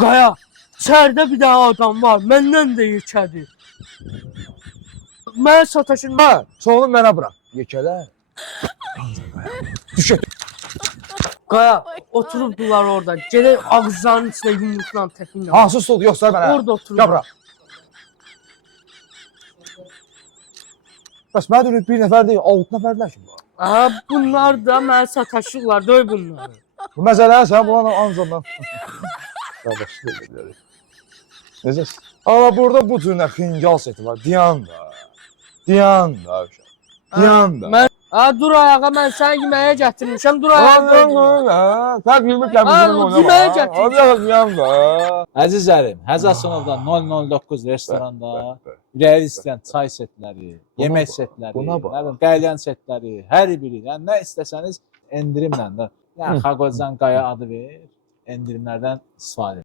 Qaya, içəridə bir dənə adam var, məndən də yekədir. Mən sataşın. Ha, çoğunu mənə bırak. Yekələr. Düş. Qaya, oturubdular orada. Gedək ağızlarının içində yumruqla təpinlə. Hansı stol yoxsa mənə? Orada oturub. Gəl bura. Bəs mənə dönüb bir nəfər deyil, 6 nəfərlər kim var? Ha, bunlar da mənə sataşırlar, döy bunları. Bu məsələ sən bunlarla ancaqdan. Qardaşlıq edirik. Necəsin? Amma burada bu cür nə xincal seti var. Diyan da. Diyan da. Diyan da. Mən dur ayağa, mən səni yeməyə gətirmişəm. Dur ayağa. Sən gülmür təmizliğini oynama. Yeməyə gətirmişəm. Diyan da. Əzizlərim, Həzəsonovda 009 restoranda ürəyi istəyən çay setləri, yemək setləri, buna bax. nə bilim, qəlyan setləri, hər biri, yəni nə istəsəniz endirimlə də. Yəni Xaqocan Qaya adı ver, endirimlərdən istifadə edin.